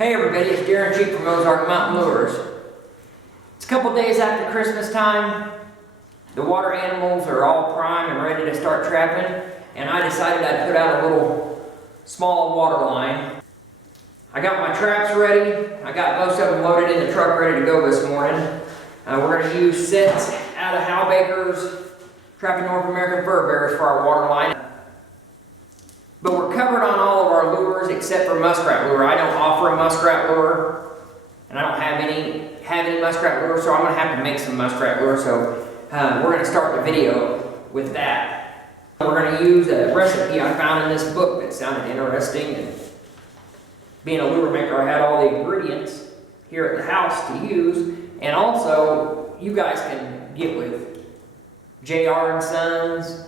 Hey everybody, it's Darren Cheek from Ozark Mountain Lures. It's a couple days after Christmas time. The water animals are all prime and ready to start trapping, and I decided I'd put out a little small water line. I got my traps ready. I got most of them loaded in the truck ready to go this morning. We're going to use sets out of Hawbakers, Trapping North American Furbearers for our water line. But we're covered on all of our lures except for Muskrat Lure. I don't offer a Muskrat Lure, and I don't have any Muskrat Lure, so I'm going to have to make some Muskrat Lure. So we're going to start the video with that. We're going to use a recipe I found in this book that sounded interesting. And being a lure maker, I had all the ingredients here at the house to use, and also you guys can get with J.R. and Sons,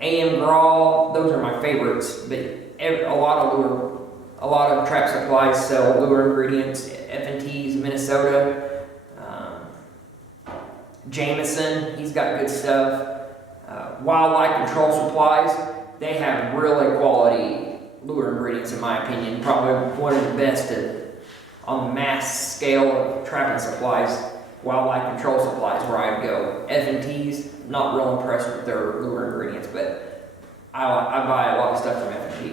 A.M. Grawl. Those are my favorites, but a lot of trap supplies sell lure ingredients. F&T's Minnesota, Jameson, he's got good stuff. Wildlife Control Supplies, they have really quality lure ingredients in my opinion. Probably one of the best on the mass scale of trapping supplies. Wildlife Control Supplies where I'd go. F&T's, not real impressed with their lure ingredients, but I buy a lot of stuff from F&T.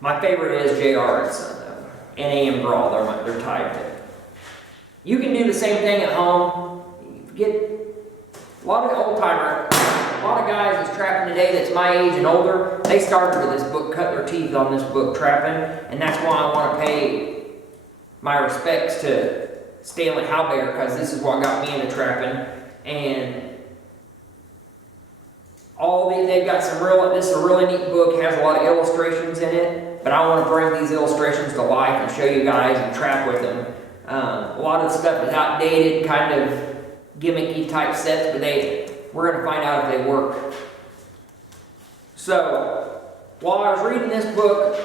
My favorite is J.R. and A.M. Grawl. They're tied. You can do the same thing at home. Get a lot of old-timers, a lot of guys that's trapping today that's my age and older, they started with this book, cut their teeth on this book trapping, and that's why I want to pay my respects to Stanley Hawbaker, because this is what got me into trapping. And they've got this is a really neat book, has a lot of illustrations in it, but I want to bring these illustrations to life and show you guys and trap with them. A lot of the stuff is outdated, kind of gimmicky type sets, but we're going to find out if they work. So, while I was reading this book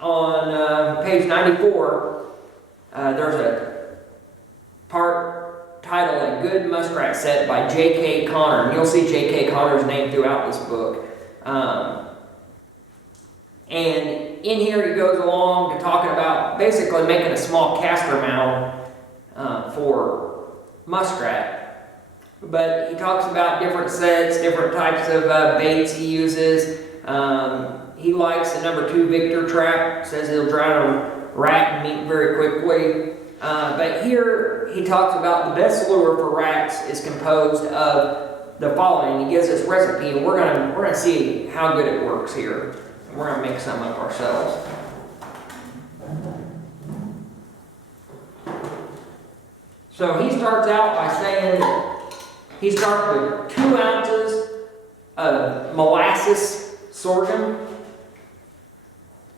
on page 94, there's a part titled A Good Muskrat Set by J.K. Connor. And you'll see J.K. Connor's name throughout this book. And in here he goes along to talking about basically making a small caster mound for muskrat. But he talks about different sets, different types of baits he uses. He likes the number 2 Victor trap. Says he'll drown a rat and meat very quickly. But here he talks about the best lure for rats is composed of the following. He gives us recipe, and we're gonna see how good it works here. We're gonna make some up ourselves. So he starts out by saying he starts with 2 ounces of molasses sorghum,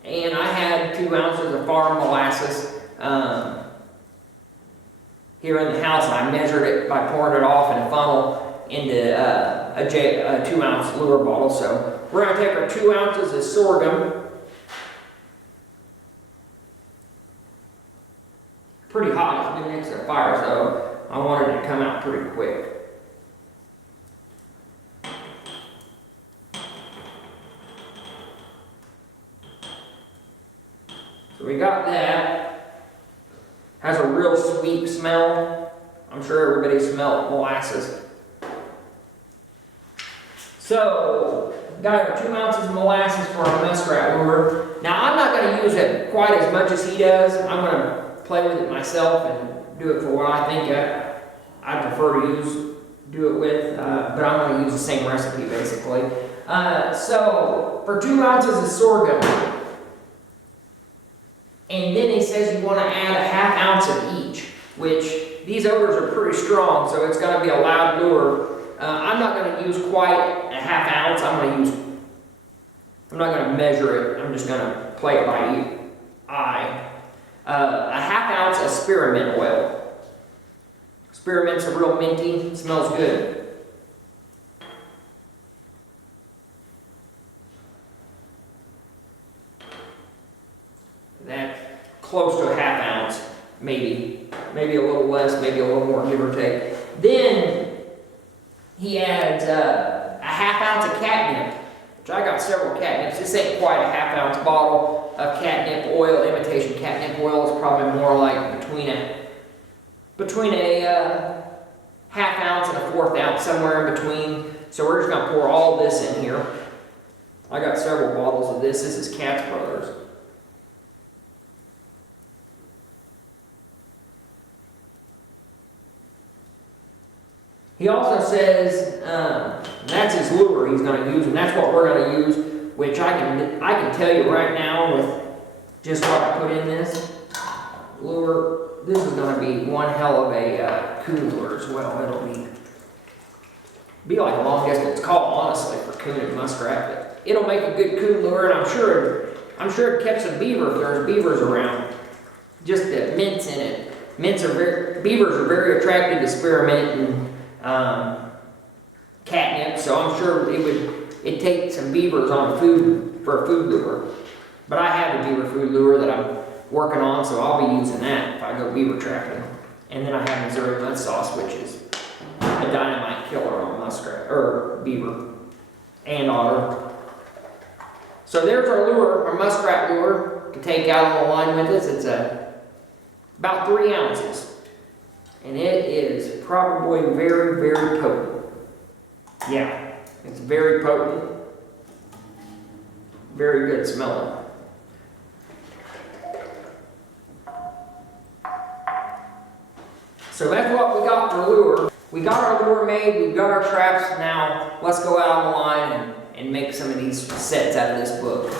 and I had 2 ounces of farm molasses here in the house, and I measured it by pouring it off in a funnel into a 2 ounce lure bottle. So we're going to take our 2 ounces of sorghum, pretty hot, it's been next to the fire, so I wanted it to come out pretty quick. So we got that. Has a real sweet smell. I'm sure everybody smelled molasses. So, got our 2 ounces of molasses for our muskrat lure. Now, I'm not going to use it quite as much as he does. I'm going to play with it myself and do it for what I think I prefer to do it with. But I'm going to use the same recipe, basically. So, for 2 ounces of sorghum, and then he says you want to add a 1/2 ounce of each, which these odors are pretty strong, so it's going to be a loud lure. I'm not going to use quite a 1/2 ounce. I'm not going to measure it. I'm just going to play it by eye. A 1/2 ounce of spearmint oil. Spearmint's a real minty. Smells good. Close to a 1/2 ounce, maybe a little less, maybe a little more, give or take. Then he adds a 1/2 ounce of catnip. which I got several catnips. This ain't quite a ½ ounce bottle of catnip oil. Imitation catnip oil is probably more like between a ½ ounce and a 1/4 ounce, somewhere in between. So we're just gonna pour all this in here. I got several bottles of this. This is Cat's Brothers. He also says that's his lure he's going to use, and that's what we're going to use. Which I can tell you right now with just what I put in this lure, this is going to be one hell of a coon lure as well. It'll be like a long distance call, honestly, for coon and muskrat. But it'll make a good coon lure, and I'm sure it'd catch some beaver if there's beavers around. Just the mints in it. Beavers are very attracted to spearmint and catnip, so I'm sure it'd take some beavers on for a food lure. But I have a beaver food lure that I'm working on, so I'll be using that if I go beaver trapping. And then I have Missouri mud sauce, which is a dynamite killer on muskrat or beaver and otter. So there's our lure, our muskrat lure to take out on the line with us. It's about 3 ounces. And it is probably very, very potent. Yeah, it's very potent. Very good smelling. So that's what we got for lure. We got our lure made, we've got our traps. Now let's go out on the line and make some of these sets out of this book.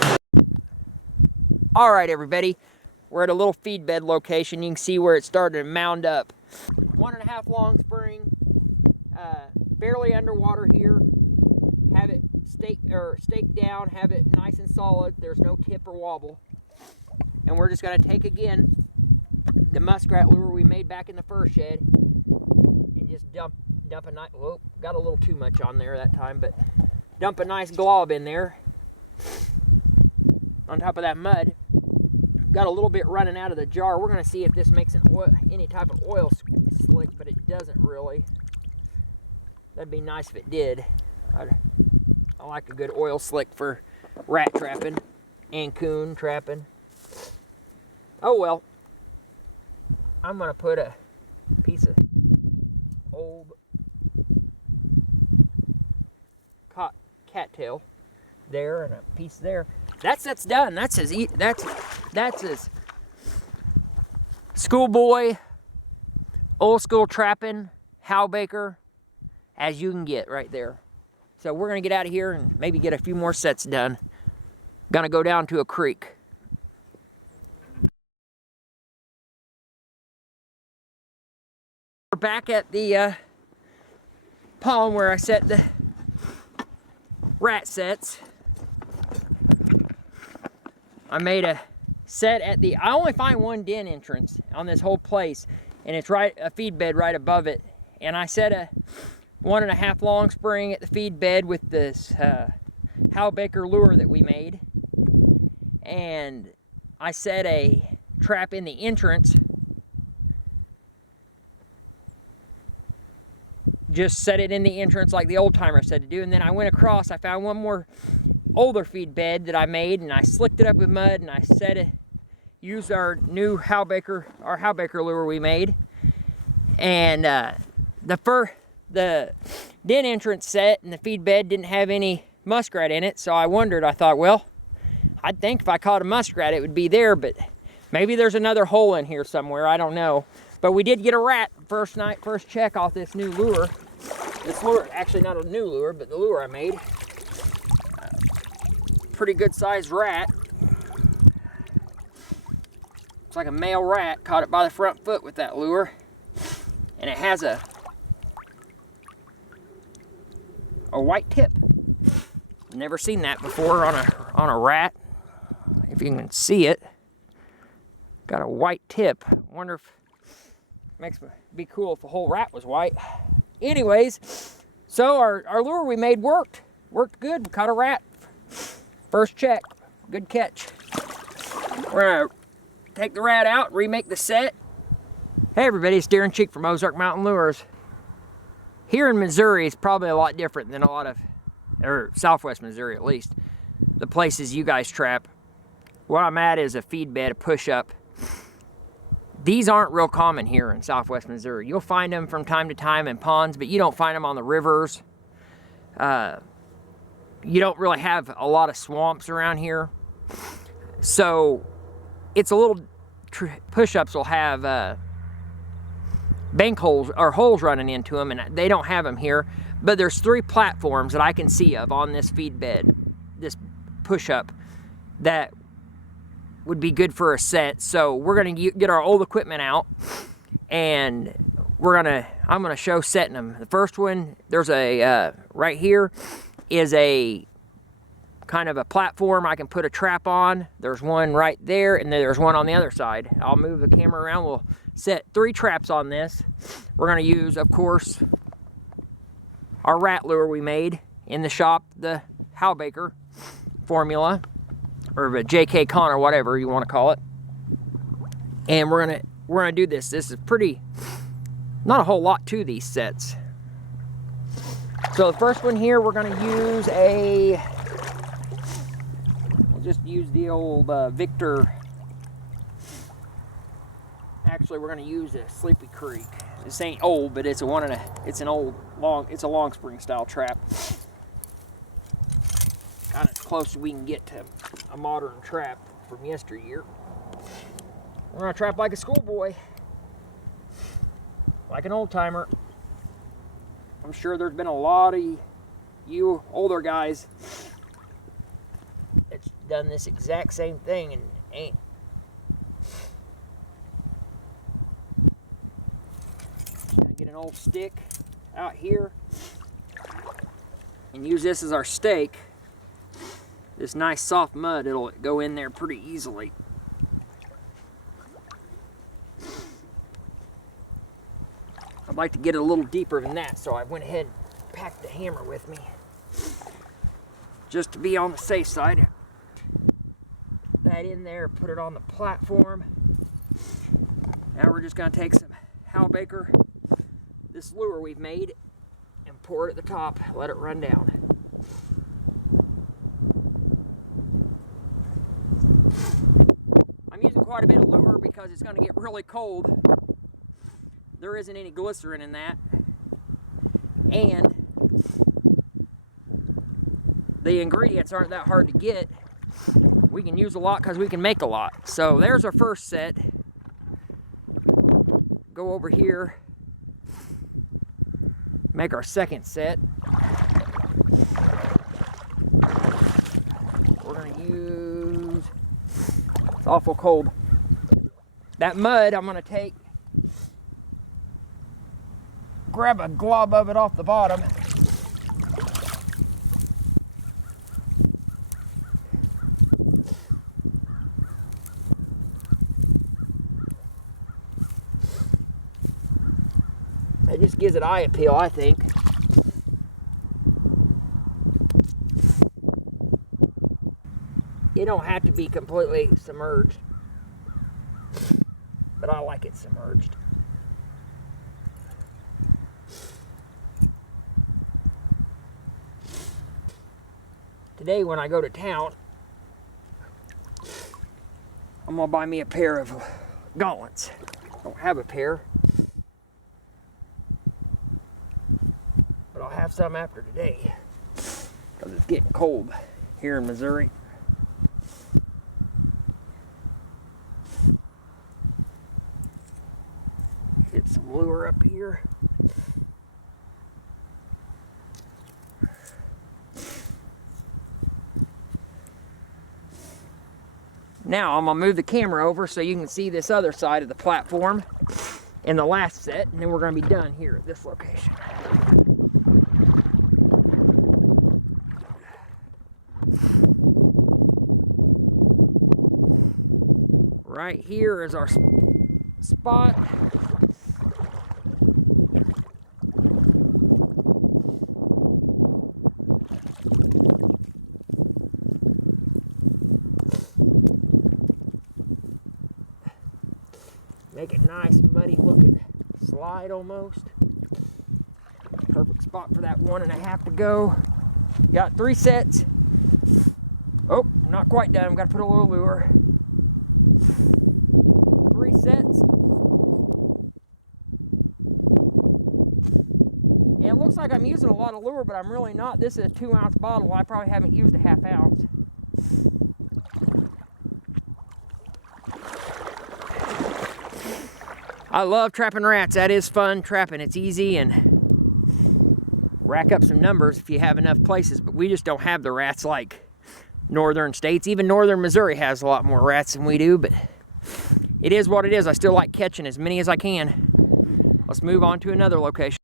All right, everybody. We're at a little feed bed location. You can see where it started to mound up. 1.5 long spring, barely underwater here. Have it staked down, have it nice and solid. There's no tip or wobble. And we're just gonna take again the muskrat lure we made back in the fur shed and just dump a nice, whoa, got a little too much on there that time, but dump a nice glob in there on top of that mud. Got a little bit running out of the jar. We're going to see if this makes any type of oil slick, but it doesn't really. That'd be nice if it did. I like a good oil slick for rat trapping and coon trapping. Oh well. I'm going to put a piece of old cattail there and a piece there. That's done. That's his schoolboy, old school trapping, Hawbaker as you can get right there. So we're gonna get out of here and maybe get a few more sets done. Gonna go down to a creek. We're back at the pond where I set the rat sets. I made a set at I only find one den entrance on this whole place, and it's a feed bed right above it. And I set a 1.5 long spring at the feed bed with this Hawbaker lure that we made. And I set a trap in the entrance. Just set it in the entrance like the old timer said to do. And then I went across, I found one more older feed bed that I made, and I slicked it up with mud, and I set it, used our new Hawbaker lure we made. And the den entrance set and the feed bed didn't have any muskrat in it, so I thought, well, I'd think if I caught a muskrat it would be there, but maybe there's another hole in here somewhere, I don't know. But we did get a rat first check off this new lure. This lure, actually not a new lure, but the lure I made. Pretty good sized rat. It's like a male rat. Caught it by the front foot with that lure. And it has a white tip. Never seen that before on a rat. If you can see it. Got a white tip. Wonder if it be cool if a whole rat was white. Anyways, so our lure we made worked. Worked good. Caught a rat. First check. Good catch. We're gonna take the rat out, remake the set. Hey everybody, it's Darren Cheek from Ozark Mountain Lures. Here in Missouri, it's probably a lot different than or Southwest Missouri at least. the places you guys trap. What I'm at is a feed bed, a push-up. These aren't real common here in southwest Missouri. You'll find them from time to time in ponds, but you don't find them on the rivers. You don't really have a lot of swamps around here. So it's a little, push-ups will have bank holes or holes running into them, and they don't have them here. But there's 3 platforms that I can see of on this feed bed, this push-up, that would be good for a set. So we're gonna get our old equipment out, and I'm gonna show setting them. The first one, there's a right here is a kind of a platform I can put a trap on. There's one right there, and then there's one on the other side. I'll move the camera around. We'll set 3 traps on this. We're gonna use, of course, our rat lure we made in the shop, the Hawbaker formula, or the JK Con, or whatever you want to call it. And we're gonna do this. This is not a whole lot to these sets. So the first one here, we're gonna use we'll just use the old Victor. Actually, we're gonna use a Sleepy Creek. This ain't old, but it's a long spring style trap. Kind of close as we can get to a modern trap from yesteryear. We're gonna trap like a schoolboy, like an old timer. I'm sure there's been a lot of you older guys that's done this exact same thing and ain't. Get an old stick out here and use this as our stake. This nice soft mud, it'll go in there pretty easily. I'd like to get it a little deeper than that, so I went ahead and packed the hammer with me, just to be on the safe side. That in there, put it on the platform. Now we're just gonna take some Hawbaker, this lure we've made, and pour it at the top, let it run down. I'm using quite a bit of lure because it's gonna get really cold. There isn't any glycerin in that, and the ingredients aren't that hard to get. We can use a lot because we can make a lot. So there's our first set. Go over here, make our second set. We're gonna use, it's awful cold. That mud I'm gonna take, grab a glob of it off the bottom. It just gives it eye appeal, I think. It don't have to be completely submerged, but I like it submerged. Today when I go to town, I'm gonna buy me a pair of gauntlets. I don't have a pair, but I'll have some after today, because it's getting cold here in Missouri. Get some lure up here. Now I'm gonna move the camera over so you can see this other side of the platform in the last set, and then we're gonna be done here at this location. Right here is our spot. Make it nice, muddy looking slide almost. Perfect spot for that 1.5 to go. Got 3 sets. Oh, not quite done. I've got to put a little lure. 3 sets. Yeah, it looks like I'm using a lot of lure, but I'm really not. This is a 2-ounce bottle. I probably haven't used a 1/2 ounce. I love trapping rats. That is fun trapping. It's easy and rack up some numbers if you have enough places, but we just don't have the rats like northern states. Even northern Missouri has a lot more rats than we do, but it is what it is. I still like catching as many as I can. Let's move on to another location.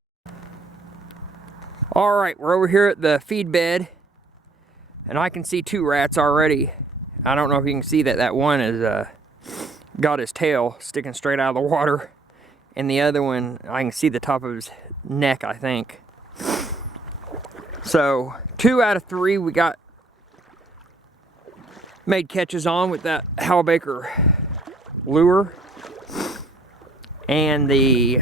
All right, we're over here at the feed bed, and I can see 2 rats already. I don't know if you can see that. That one is got his tail sticking straight out of the water, and the other one, I can see the top of his neck, I think. So 2 out of 3 we got made catches on with that Hawbaker lure, and the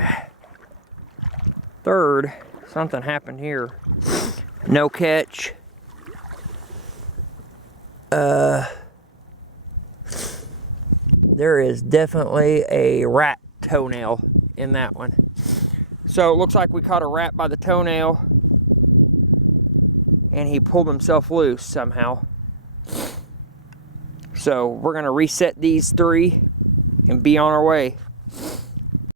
third, something happened here. No catch. There is definitely a rat toenail in that one. So it looks like we caught a rat by the toenail, and he pulled himself loose somehow. So we're gonna reset these 3 and be on our way.